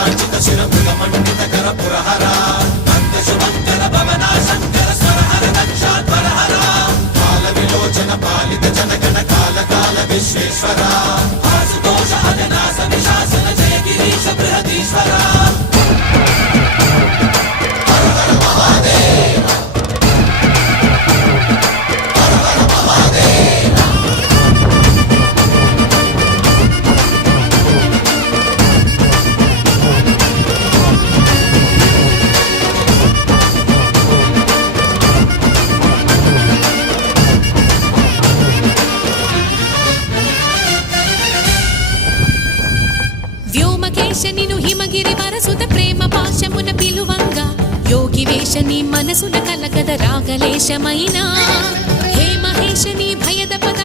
శ్రీకాంచిత శిరముల మండిత కర పురహర నంద శుభంకర భవనా శంకర స్వరహర దక్షాధ్వరహర కాల విలోచన పాలిత జనగణ కాల కాల విశ్వేశ్వర ఆశుతోష అజనాస నిశాసన జయ గిరీశ బృహదీశ్వర హర హర మహాదేవ హర హర మహాదేవ వ్యోమకేశనిను హిమగిరి వరసుత ప్రేమ పాశమున పిలువంగా యోగి వేషని మనసున కలకద రాగలేశమైనా హే మహేశని భయద